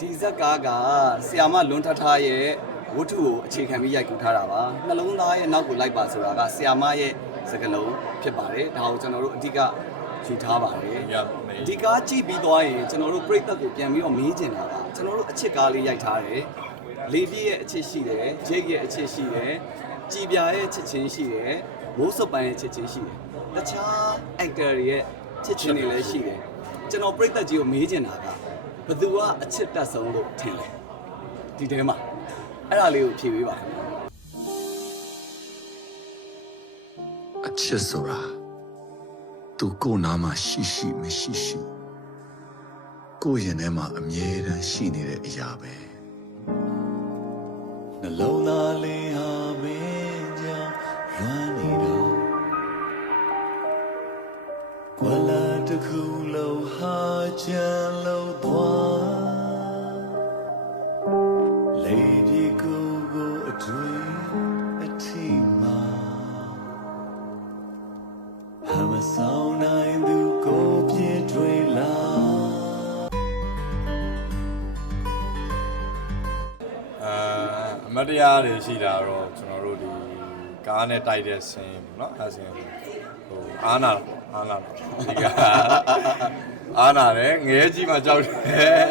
ဒီဇက်ကားကဆီယာမလွန်ထထားရဲ့ဝတ္ထုကိုအခြေခံပြီးရိုက်ကူးထားတာပါနှလုံးသားရဲ့နောက်ကိုလိုက်ပါဆိုတာကဆီယာမရဲ့စကားလုံးဖြစ်ပါတယ်ဒါကိုကျွန်တော်တို့အဓိကယူထားပါတယ်ရမယ်ဒီကားကြည့်ပြီးသွားရင်ကျွန်တော်တို့ပြိသက်ကိုပြန်ပြီးတော့မေးကျင်တာကကျွန်တော်တို့အချစ်ကားလေးရိုက်ထားတယ်လေပြည့်ရဲ့အချစ်ရှိတယ်ဂျိတ်ရဲ့အချစ်ရှိတယ်ကြည်ပြာရဲ့ချစ်ချင်းရှိတယ်မိုးစုပ်ပန်းရဲ့ချစ်ချင်းရှိတယ်တခြား actor တွေရဲ့ချစ်ချင်းတွေလည်းရှိတယ်ကျွန်တော်ပြိသက်ကြီးကိုမေးကျင်တာက ဘယ်သူကအချစ်တက်ဆုံးလို့ထင်လဲဒီထဲမှာအဲ့ဒါလေးကိုဖြေပေးပါခင်ဗျာအချစ်ဆိုတာသူကိုယ်နာမှာရှိရှိမရှိရှိကိုယ့်ရင်ထဲမှာအမြဲတမ်းရှိနေတဲ့အရာပဲနှလုံးသားလေး အမဆောင်နိုင်သူကိုပြည့်တွေလာအာအမတ်တရားတွေရှိတာတော့ကျွန်တော်တို့ဒီကားနဲ့တိုက်တဲ့ဆင်းပေါ့နော်အဲဆင်းဟိုအားနာတော့အားနာတော့ဒီကအားနာတယ်ငရဲကြီးမှကြောက်တယ်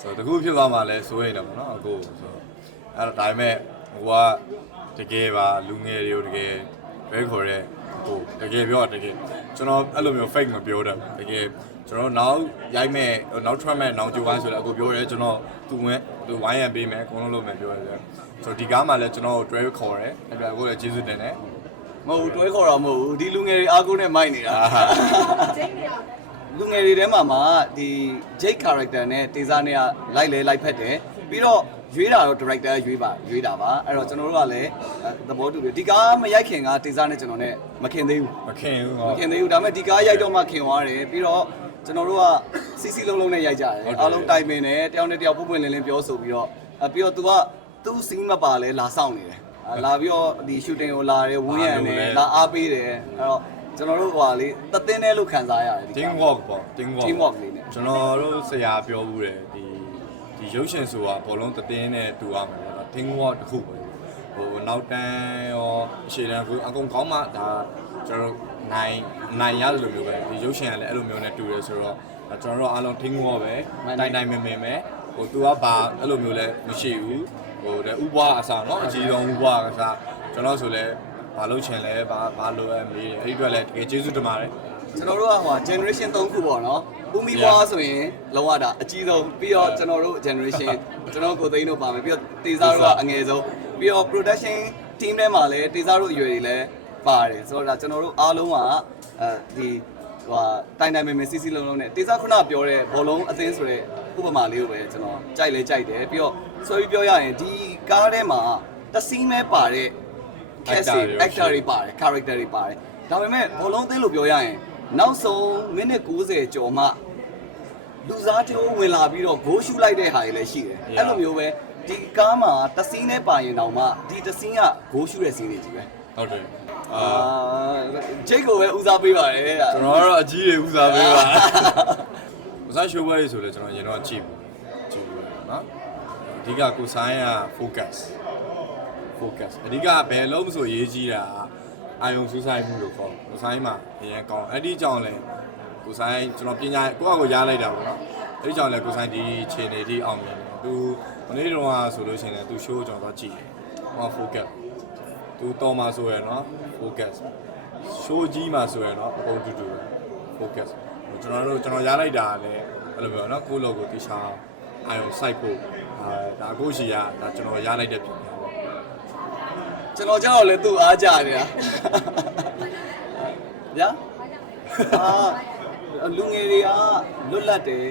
ဆိုတော့တခုဖြစ်သွားမှလည်းစိုးရိမ်တယ်ပေါ့နော်အခုဆိုတော့အဲ့တော့ဒါပေမဲ့ဟိုကတကယ်ပါလူငယ်တွေကိုတကယ်ဘဲခေါ်တဲ့ ဟိုတကယ်ပြောတာတကယ်ကျွန်တော်အဲ့လိုမျိုး fake မပြောတတ်ဘူးတကယ်ကျွန်တော်နောက်ရိုက်မဲ့နောက်ထွက်မဲ့နောက်ကြိုးဝိုင်းဆိုလည်းအခုပြောရဲကျွန်တော်သူဝင်သူဝိုင်းရံပေးမယ်အကုန်လုံးလုပ်မယ်ပြောရဲဆိုတော့ဒီကားမှာလည်းကျွန်တော်ကို drive ခေါ်တယ်အဲ့ဒါကိုလည်းကျေးဇူးတင်တယ်မဟုတ်ဘူးတွဲခေါ်တော့မဟုတ်ဘူးဒီလူငယ်တွေအားကိုးနဲ့မိုက်နေတာကျင်းနေရလူငယ်တွေထဲမှာမှဒီ Jake character နဲ့တေဇာနဲ့ကလိုက်လဲလိုက်ဖက်တယ် ပြီးတော့ရွေးတာတော့ director ရွေးပါရွေးတာပါအဲ့တော့ကျွန်တော်တို့ကလည်းအဲသဘောတူတယ်ဒီကားမရိုက်ခင်ကတေဇာနဲ့ကျွန်တော်နဲ့မခင်သေးဘူးမခင်ဘူးမဟောခင်သေးဘူးဒါပေမဲ့ဒီကားရိုက်တော့မှခင်သွားတယ်ပြီးတော့ကျွန်တော်တို့ကစီစီလုံးလုံးနဲ့ရိုက်ကြတယ်အားလုံးတိုင်ပင်တယ်တယောက်နဲ့တယောက်ပုံပွင့်လင်းလင်းပြောဆိုပြီးတော့အဲပြီးတော့ तू ကသူ့စီးမပါလဲလာဆောင်နေတယ်အဲလာပြီးတော့ဒီ shooting ကိုလာတယ်ဝန်းရံတယ်လာအားပေးတယ်အဲ့တော့ကျွန်တော်တို့ဟိုဟာလေတသင်းတဲ့လို့ခံစားရတယ်ဒီ team ကား work ပေါ့ team work team work လေးနဲ့ကျွန်တော်တို့ဆရာပြောဘူးတယ်ဒီဒီ ရုပ်ရှင်ဆိုတာဘောလုံးတည်င်းနဲ့တူရမယ်ပေါ့နော် team work တစ်ခုပဲဟိုနောက်တန်းရောအရှေ့တန်းကအကုန်ကောင်းမှဒါကျွန်တော်တို့နိုင်နိုင်ရတယ်လို့မျိုးပဲဒီရုပ်ရှင်ကလည်းအဲ့လိုမျိုးနဲ့တူတယ်ဆိုတော့ဒါကျွန်တော်တို့အားလုံး team work ပဲတိုင်တိုင်မင်မင်ပဲဟိုသူကဘာအဲ့လိုမျိုးလဲမရှိဘူးဟိုတဲ့ဥပွားအစားเนาะအကြီးဆုံးဥပွားအစားကျွန်တော်ဆိုလဲဘာလုပ်ချင်လဲဘာဘာလိုအပ်မေးတယ်အဲ့ဒီအတွက်လည်းတကယ်ကျေးဇူးတင်ပါတယ် ကျွန်တော်တို့ကဟို generation 3ခုပေါ့နော်ဦးမီဘွားဆိုရင်လောကတာအကြီးဆုံးပြီးတော့ကျွန်တော်တို့ generation ကျွန်တော်ကိုသိန်းတို့ပါမယ်ပြီးတော့တေဇာတို့ကအငယ်ဆုံးပြီးတော့ production team ထဲမှာလည်းတေဇာတို့အရွယ်တွေလည်းပါတယ်ဆိုတော့ဒါကျွန်တော်တို့အားလုံးကအဲဒီဟိုဟာတိုင်တိုင်မင်မင်စီစီလုံးလုံးနဲ့တေဇာခုနပြောတဲ့ဘောလုံးအသင်းဆိုတဲ့ဥပမာလေးကိုပဲကျွန်တော်ကြိုက်လဲကြိုက်တယ်ပြီးတော့ဆိုပြီးပြောရရင်ဒီကားထဲမှာတစီးမဲပါတဲ့ cast တွေ actor တွေပါတယ် character တွေပါတယ်ဒါပေမဲ့ဘောလုံးသင်းလို့ပြောရရင် နောက်ဆုံးမိနစ်90ကျော်မှလူစားတိုးဝင်လာပြီးတော့ဂိုးရှူလိုက်တဲ့ဟာတွေလည်းရှိတယ်အဲ့လိုမျိုးပဲဒီကားမှာတစီးနဲ့ပါရင်တော့မှဒီတစီးကဂိုးရှူတဲ့စီးနေကြီးပဲဟုတ်တယ်အာအာဂျိတ်ကိုပဲဦးစားပေးပါတယ်ကျွန်တော်ကတော့အကြီးတွေဦးစားပေးပါမစားရှိုးပွဲရေးဆိုလဲကျွန်တော်ရင်တော့ကြည့်ဘူးကြည့်ဘူးနော်အဓိကကိုဆိုင်က focus focus အဓိကဘယ်လုံးမဆိုရေးကြီးတာ အာယုံစူးဆိုင်မှုလို့ခေါ်ကိုဆိုင်မှာအရင်ကောင်းအဲ့ဒီကြောင့်လဲကိုဆိုင်ကျွန်တော်ပညာကိုယ့်အကိုရလိုက်တာပေါ့နော်အဲ့ဒီကြောင့်လဲကိုဆိုင်ဒီခြေနေထိအောင်မြင်တယ်သူမနေ့တုန်းကဆိုလို့ရှိရင်သူ show ကျွန်တော်တော့ကြည့်တယ်ဟော focus သူတော်မှာဆိုရယ်နော် focus show ကြီးမှာဆိုရယ်နော်အကုန်တူတူပဲ focus ကျွန်တော်တို့ကျွန်တော်ရလိုက်တာလည်းအဲ့လိုမျိုးနော်ကိုယ့် logo တိချာအာယုံ site ဖို့အာဒါကိုရှိရဒါကျွန်တော်ရလိုက်တဲ့ပြင်ပါပေါ့ ကျွန်တော်ကြောက်လည်းသူ့အားကြနေတာဗျာအာလူငယ်တွေကလွတ်လပ်တယ်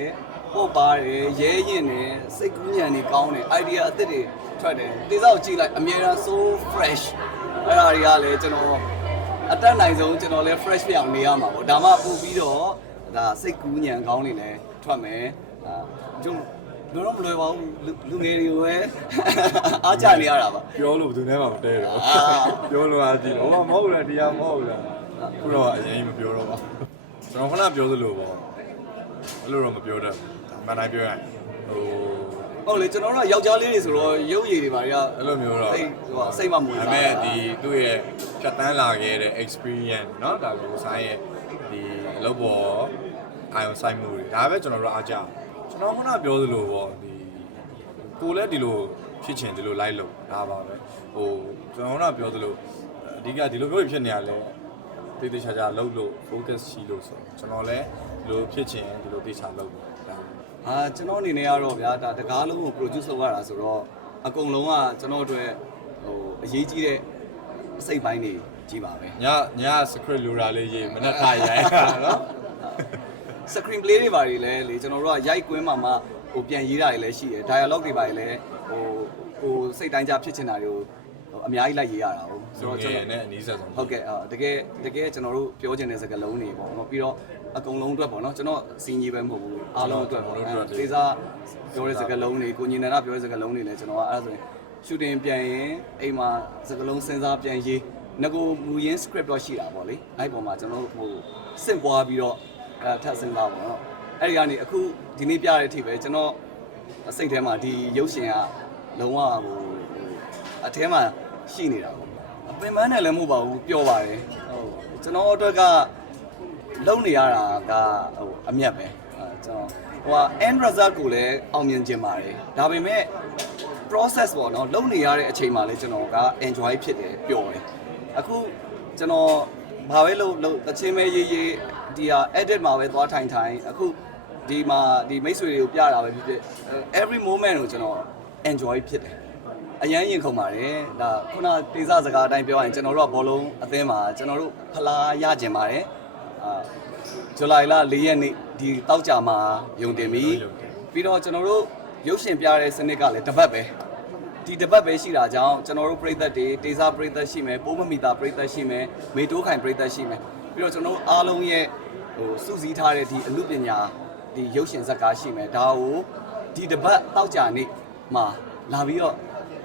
ပို့ပါတယ်ရဲရင်တယ်စိတ်ကူးညံနေကောင်းတယ် idea အသစ်တွေထွက်တယ်တေးစားကိုကြည့်လိုက်အမြဲတမ်း so fresh အဲ့ဒါတွေကလည်းကျွန်တော်အတက်နိုင်ဆုံးကျွန်တော်လည်း fresh ပြအောင်နေရမှာပေါ့ဒါမှပို့ပြီးတော့ဒါစိတ်ကူးညံကောင်းနေလဲထွက်မယ်အာကျွန်တော် တော့မလွယ်ပါဘူးလူလူငယ်တွေကိုပဲအားကြနေရတာပါ ပြောလို့ဘယ်သူနဲ့မှမတဲတော့ အာ ပြောလို့အားကြည့်တော့ဟောမဟုတ်လားတရားမဟုတ်လားခုတော့အရင်မပြောတော့ပါကျွန်တော်ခဏပြောသလိုပေါ့အဲ့လိုတော့မပြောတတ်ဘူးဒါမှန်တိုင်းပြောရရင်ဟို ဟုတ်လေကျွန်တော်တို့ကယောက်ျားလေးတွေဆိုတော့ရုပ်ရည်တွေပါတွေက အဲ့လိုမျိုးတော့ စိတ်ဟိုစိတ်မမွေး ဒါ စား ပေမဲ့ဒီသူ့ရဲ့ဖြတ်တန်းလာခဲ့တဲ့ experience เนาะဒါကိုဆိုင်ရဲ့ဒီအလုပ်ပေါ်အာရုံစိုက်မှုတွေဒါပဲကျွန်တော်တို့အားကြ ကျွန်တော်ခုနပြောသလိုပေါ့ဒီကိုလည်းဒီလိုဖြစ်ချင်ဒီလိုလိုက်လို့ဒါပါပဲဟိုကျွန်တော်ခုနပြောသလိုအဓိကဒီလိုမျိုးဖြစ်နေရလဲတိတိကျကျလှုပ်လို့ focus ရှိလို့ဆိုကျွန်တော်လည်းဒီလိုဖြစ်ချင်ဒီလိုတိကျလှုပ်ဒါအာကျွန်တော်အနေနဲ့ကတော့ဗျာဒါတကားလုံးကို produce လုပ်ရတာဆိုတော့အကုန်လုံးကကျွန်တော်တို့ဟိုအရေးကြီးတဲ့အစိတ်ပိုင်းတွေကြီးပါပဲညည script လိုတာလေးရေးမနှက်ထားရိုင်းတာနော် screen play တွေပါတွေလည်းလေကျွန်တော်တို့ကရိုက်ကွင်းမှာမှဟိုပြန်ရေးတာတွေလည်းရှိတယ် dialogue တွေပါတွေလည်းဟိုဟိုစိတ်တိုင်းကြဖြစ်ချင်တာတွေကိုဟိုအများကြီးလိုက်ရေးရတာဟုတ်ဆိုတော့ကျွန်တော်နဲ့အနီးဆက်ဆုံးဟုတ်ကဲ့အာတကယ်တကယ်ကျွန်တော်တို့ပြောချင်တဲ့စကားလုံးတွေပေါ့နော်ပြီးတော့အကုန်လုံးအတွက်ပေါ့နော်ကျွန်တော်စီညီပဲမဟုတ်ဘူးအားလုံးအတွက်ပေါ့ဒေသပြောတဲ့စကားလုံးတွေကိုညီနန္ဒပြောတဲ့စကားလုံးတွေလည်းကျွန်တော်ကအဲ့ဒါဆိုရင်ရှူတင်ပြန်ရင်အိမ်မှာစကားလုံးစဉ်းစားပြန်ရေးငကိုမူရင်း script တော့ရှိတာပေါ့လေအဲ့ပေါ်မှာကျွန်တော်ဟိုစင့်ပွားပြီးတော့ အဲထပ်စဉ်းစားပေါ့နော်အဲ့ဒီကနေအခုဒီနေ့ပြတဲ့အထိပဲကျွန်တော်စိတ်ထဲမှာဒီရုပ်ရှင်ကလုံးဝဟိုအထဲမှာရှိနေတာပေါ့အပင်ပန်းနဲ့လည်းမဟုတ်ပါဘူးပျော်ပါတယ်ဟုတ်ကျွန်တော်အတွက်ကလုံနေရတာကဟိုအမျက်ပဲအဲကျွန်တော်ဟိုက end result ကိုလည်းအောင်မြင်ခြင်းပါတယ်ဒါပေမဲ့ process ပေါ့နော်လုံနေရတဲ့အချိန်မှာလည်းကျွန်တော်က enjoy ဖြစ်တယ်ပျော်တယ်အခုကျွန်တော်ဘာပဲလို့လို့တချင်းပဲရေးရေး ဒီဟာ edit မှာပဲသွားထိုင်ထိုင်အခုဒီမှာဒီမိတ်ဆွေတွေကိုပြတာပဲဖြစ်ဖြစ် every moment ကိုကျွန်တော် enjoy ဖြစ်တယ်အရန်ရင်ခုန်ပါတယ်ဒါခုနတေးစစကားအတိုင်းပြောရင်ကျွန်တော်တို့ကဘောလုံးအသင်းမှာကျွန်တော်တို့ဖလားရကျင်ပါတယ်အာဇူလိုင်လ၄ရက်နေ့ဒီတောက်ကြမှာယုံတင်ပြီပြီးတော့ကျွန်တော်တို့ရုပ်ရှင်ပြတဲ့စနစ်ကလည်းတစ်ပတ်ပဲဒီတစ်ပတ်ပဲရှိတာကြောင့်ကျွန်တော်တို့ပြည်သက်တွေတေးစားပြည်သက်ရှိမယ်ပိုးမမီတာပြည်သက်ရှိမယ်မေတိုးခိုင်ပြည်သက်ရှိမယ် ပြီးတော့ကျွန်တော်တို့အားလုံးရဲ့ဟိုစုစည်းထားတဲ့ဒီအမှုပညာဒီရုပ်ရှင်ဇာတ်ကားရှိမယ်ဒါကိုဒီတစ်ပတ်တောက်ကြနေ့မှာလာပြီးတော့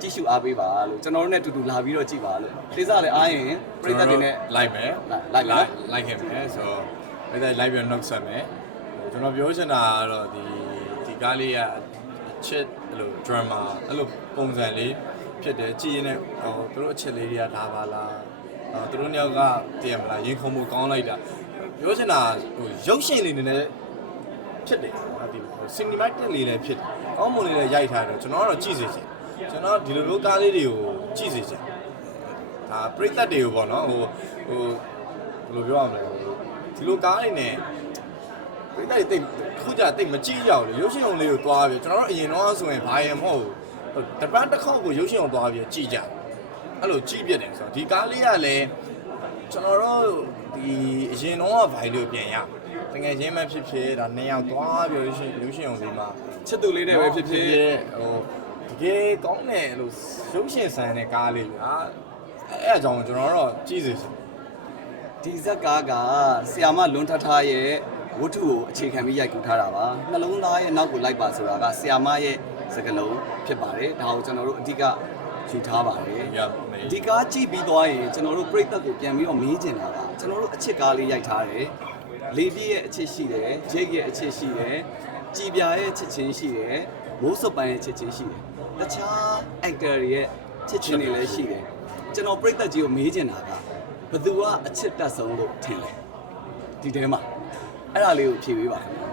ကြည့်ရှုအားပေးပါလို့ကျွန်တော်တို့နဲ့အတူတူလာပြီးတော့ကြည့်ပါလို့ဒေသလည်းအားရင်ပြည်သက်တွေနဲ့လိုက်မယ်လိုက်မယ်နော်လိုက်ခဲ့မယ်ဆိုတော့ပြည်သက်လိုက်ပြီးတော့နှုတ်ဆက်မယ်ဟိုကျွန်တော်ပြောချင်တာကတော့ဒီဒီကားလေးကအချစ်အဲ့လို drama အဲ့လိုပုံစံလေးဖြစ်တယ်ကြည်ရင်လည်းဟိုသူတို့အချစ်လေးတွေကဒါပါလားဟို သူတို့နှစ်ယောက်ကတည်ရမလားရင်ခုန်မှုကောင်းလိုက်တာပြောချင်တာဟိုရုပ်ရှင်လေးနေနဲ့ဖြစ်တယ်ဟာဒီ cinematic လေးလည်းဖြစ်တယ်ကောင်းမွန်လေးလည်းရိုက်ထားတယ်ကျွန်တော်ကတော့ကြည့်စေချင်ကျွန်တော်ဒီလိုလိုကားလေးတွေကိုကြည့်စေချင်ဒါပရိသတ်တွေကိုပေါ့နော်ဟိုဟိုဘယ်လိုပြောရမလဲဟိုဒီလိုကားတွေနဲ့ပရိသတ်တွေတိတ်ခုကြတိတ်မကြည့်ကြဘူးလေရုပ်ရှင်ုံလေးကိုသွားပြီးကျွန်တော်တို့အရင်တော့ဆိုရင်ဘာရင်မဟုတ်ဘူးတပတ်တစ်ခေါက်ကိုရုပ်ရှင်ုံသွားပြီးကြည့်ကြ အဲ့လိုကြည့်ပြတယ်ဆိုတော့ဒီကားလေးကလည်းကျွန်တော်တို့ဒီအရင်တော့ဗိုင်လို့ပြန်ရတကယ်ချင်းပဲဖြစ်ဖြစ်ဒါနှစ်ယောက်သွားပြီးရုပ်ရှင်ရုပ်ရှင်ုံလေးမှာချစ်သူလေးတွေပဲဖြစ်ဖြစ်ဟိုတကယ်ကောင်းတယ်လို့ရုပ်ရှင်ဆန်တဲ့ကားလေးညာအဲ့အကြောင်းကျွန်တော်တော့ကြည့်စေချင်ဒီဇက်ကားကဆီယာမလွန်ထထားရဲ့ဝတ္ထုကိုအခြေခံပြီးရိုက်ကူးထားတာပါနှလုံးသားရဲ့နောက်ကိုလိုက်ပါဆိုတာကဆီယာမရဲ့စကားလုံးဖြစ်ပါတယ်ဒါကိုကျွန်တော်တို့အဓိက ယူထားပါတယ်ရမယ်ဒီကားကြည့်ပြီးသွားရင်ကျွန်တော်တို့ပြိသက်ကိုပြန်ပြီးတော့မေးချင်တာကကျွန်တော်တို့အချစ်ကားလေးရိုက်ထားတယ်လေပြည့်ရဲ့အချစ်ရှိတယ်ဂျိတ်ရဲ့အချစ်ရှိတယ်ကြည်ပြာရဲ့ချစ်ချင်းရှိတယ်မိုးစုပ်ပန်းရဲ့ချစ်ချင်းရှိတယ်တခြား actor တွေရဲ့ချစ်ချင်းတွေလည်းရှိတယ်ကျွန်တော်ပြိသက်ကြီးကိုမေးချင်တာကဘယ်သူကအချစ်တက်ဆုံးလို့ထင်လဲဒီထဲမှာအဲ့ဒါလေးကိုဖြေပေးပါခင်ဗျာ